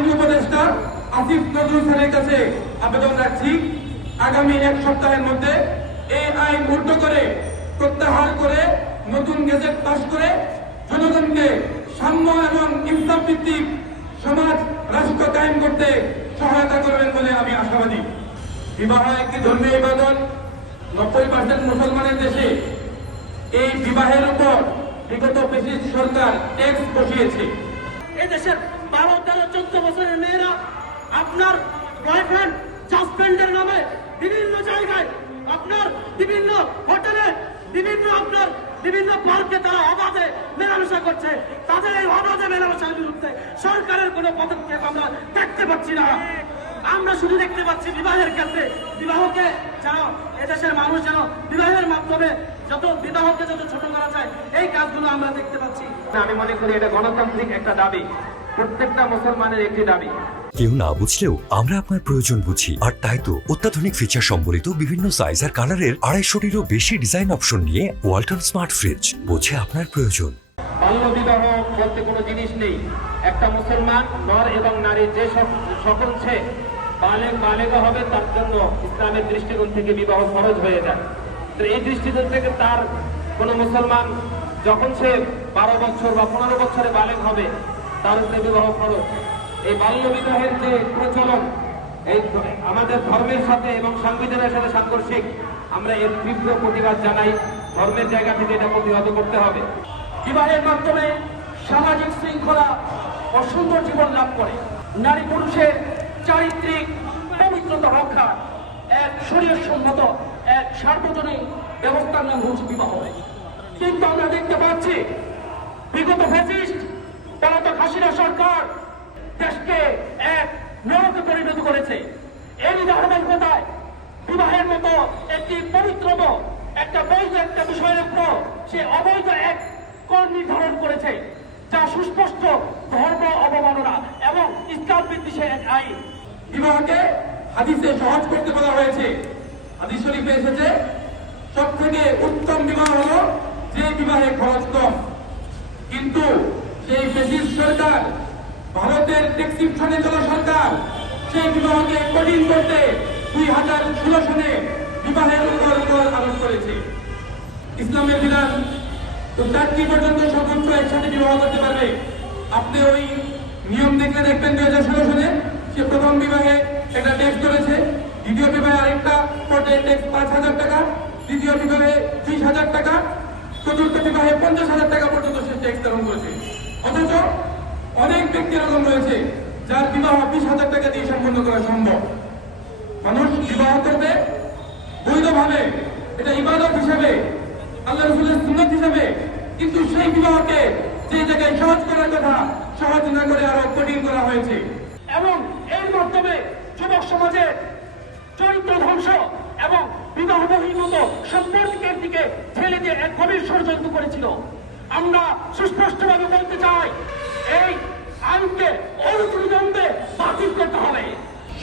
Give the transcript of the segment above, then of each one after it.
আইন উপদেষ্টা আসিফ নজরুল স্যারের কাছে আবেদন রাখছি। আগামী এক সপ্তাহের মধ্যে এই আইন উল্টো করে, প্রত্যাহার করে, নতুন গেজেট পাশ করে জনগণকে সাম্য এবং ইসলাম ভিত্তিক সমাজ, রাষ্ট্র কায়েম করতে সহায়তা করবেন বলে আমি আশাবাদী। বিবাহ একটি ধর্মীয় ইবাদত। নব্বই পার্সেন্ট মুসলমানের দেশে এই বিবাহের উপর বিগত ব্রিটিশ সরকার ট্যাক্স বসিয়েছে। এই দেশের বারো, তেরো, চোদ্দ বছরের মেয়েরা আপনার বয়ফ্রেন্ড হাজব্যান্ডের নামে বিভিন্ন জায়গায় আপনার বিভিন্ন হোটেলে বিভিন্ন আপনার বিভিন্ন পার্কে তারা অবাধে মেলামেশা করছে। তাদের এই অবাধে মেলামেশার বিরুদ্ধে সরকারের কোনো পদক্ষেপ আমরা দেখতে পাচ্ছি না। আমরা শুধু দেখতে পাচ্ছি বিবাহের ক্ষেত্রে। বিবাহকে যেন এদেশের মানুষ যেন বিবাহের মাধ্যমে যত বিবাহকে যত ছোট করা যায় এই কাজগুলো আমরা দেখতে পাচ্ছি। আমি মনে করি এটা গণতান্ত্রিক একটা দাবি। প্রত্যেকটা মুসলমানের একটি দাবি। কেউ না বুঝলেও আমরা আপনার প্রয়োজন বুঝি। আর তাই তো অত্যাধুনিক ফিচার সম্বলিত বিভিন্ন সাইজ আর কালারের আড়াইশোটিরও বেশি ডিজাইন অপশন নিয়ে ওয়ালটন স্মার্ট ফ্রিজ বোঝে আপনার প্রয়োজন। বাল্য বিবাহ বলতে কোনো জিনিস নেই। একটা মুসলমান নর এবং নারী যে সকল সে বালেগ বালেগা হবে তার জন্য ইসলামের দৃষ্টিকোণ থেকে বিবাহ খরচ হয়ে যায়। তো এই দৃষ্টিকোণ থেকে তার কোনো মুসলমান যখন সে বারো বছর বা পনেরো বছরে বালেগ হবে, তার উপরে বিবাহ খরচ এই বাল্য বিবাহের যে প্রচলন, এই আমাদের ধর্মের সাথে এবং সংবিধানের সাথে সাংঘর্ষিক, আমরা এর তীব্র প্রতিবাদ জানাই। ধর্মের জায়গা থেকে এটা প্রতিহত করতে হবে। বিবাহের মাধ্যমে সামাজিক শৃঙ্খলা ও সুন্দর জীবন লাভ করে। নারী পুরুষের চারিত্রিক পবিত্রতা রক্ষা এক শরীর সম্মত এক সার্বজনীন ব্যবস্থার নাম হচ্ছে বিবাহ। কিন্তু আমরা দেখতে পাচ্ছি, বিগত ফ্যাসিস্ট পলাতক হাসিনা সরকার দেশকে এক নরকে পরিণত করেছে। এরই ধারাবাহিকতায় বিবাহের মতো একটি পবিত্রম একটা বৈধ একটা বিষয়ের উপর সে অবৈধ এক কর নির্ধারণ করেছে, যা সুস্পষ্ট ধর্ম অবমাননা এবং ইসলাম বিদ্বেষের এক আইন। বিবাহকে হাদিসে সহজ করতে বলা হয়েছে। হাদিস শরীফে এসেছে সব থেকে উত্তম বিবাহ হলো যে বিবাহে খরচ কম। কিন্তু সেই ব্রিটিশ সরকার, ভারতের প্রেসক্রিপশনে চলা সরকার, সেই বিবাহকে কঠিন করতে দুই হাজার ষোলো সনে বিবাহের উপর উপর আরোপ করেছে। ইসলামের বিধান, তো চারটি পর্যন্ত সর্বোচ্চ একসাথে বিবাহ করতে পারবে? আপনি ওই নিয়ম দেখলে দেখবেন দুই হাজার ষোলো সালে সে প্রথম বিবাহে একটা ট্যাক্স করেছে। দ্বিতীয় বিবাহে আরেকটা পর্যায়ে ট্যাক্স পাঁচ হাজার টাকা, তৃতীয় বিবাহে ত্রিশ হাজার টাকা, চতুর্থ বিবাহে পঞ্চাশ হাজার টাকা পর্যন্ত সে ট্যাক্স ধারণ করেছে। অথচ অনেক ব্যক্তি এরকম রয়েছে, যার বিবাহ বিশ হাজার টাকা দিয়ে সম্পন্ন করা সম্ভব। মানুষ বিবাহ করবে বৈধভাবে, এটা ইবাদত হিসাবে, আল্লাহ রসুলের সুন্নত হিসাবে, কিন্তু সেই বিবাহকে যে জায়গায় সহজ করার কথা সহজ না করে আরও কঠিন করা হয়েছে। এবং এর মাধ্যমে বহির্ভূত সম্পর্কের দিকে ঠেলে দিয়ে এক গভীর ষড়যন্ত্র করেছিল। আমরা সুস্পষ্টভাবে বলতে চাই, এই আইনকে অনতিবিলম্বে বাতিল করতে হবে।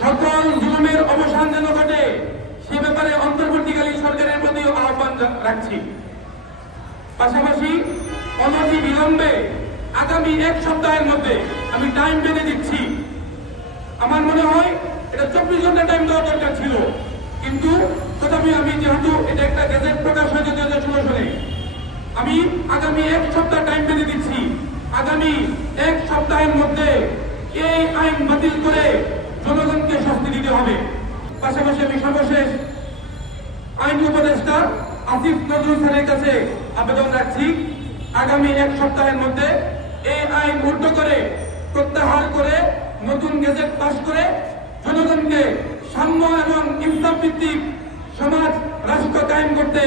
সকল জুলুমের অবসান যেন ঘটে, সে ব্যাপারে অন্তর্বর্তীকালীন সরকারের প্রতি আহ্বান রাখছি। পাশাপাশি অনতি বিলম্বে, আগামী এক সপ্তাহের মধ্যে আমি টাইম বেঁধে দিচ্ছি। আমার মনে হয় এটা চব্বিশ ঘণ্টা টাইম দেওয়া দরকার ছিল। কিন্তু তথাপি আমি যেহেতু এটা একটা গেজেট প্রকাশ হয়েছে দুই হাজার ষোলো সালে আমি আগামী এক সপ্তাহ টাইম বেঁধে দিচ্ছি। আগামী এক সপ্তাহের মধ্যে এই আইন বাতিল করে জনগণকে শাস্তি দিতে হবে। পাশাপাশি আমি সর্বশেষ আইন উপদেষ্টা আসিফ নজরুল স্যারের কাছে আবেদন রাখছি। আগামী এক সপ্তাহের মধ্যে এই আইন উল্টো করে প্রত্যাহার করে নতুন গেজেট পাশ করে জনগণকে সাম্য এবং ইসলাম ভিত্তিক সমাজ, রাষ্ট্র কায়েম করতে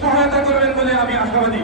সহায়তা করবেন বলে আমি আশাবাদী।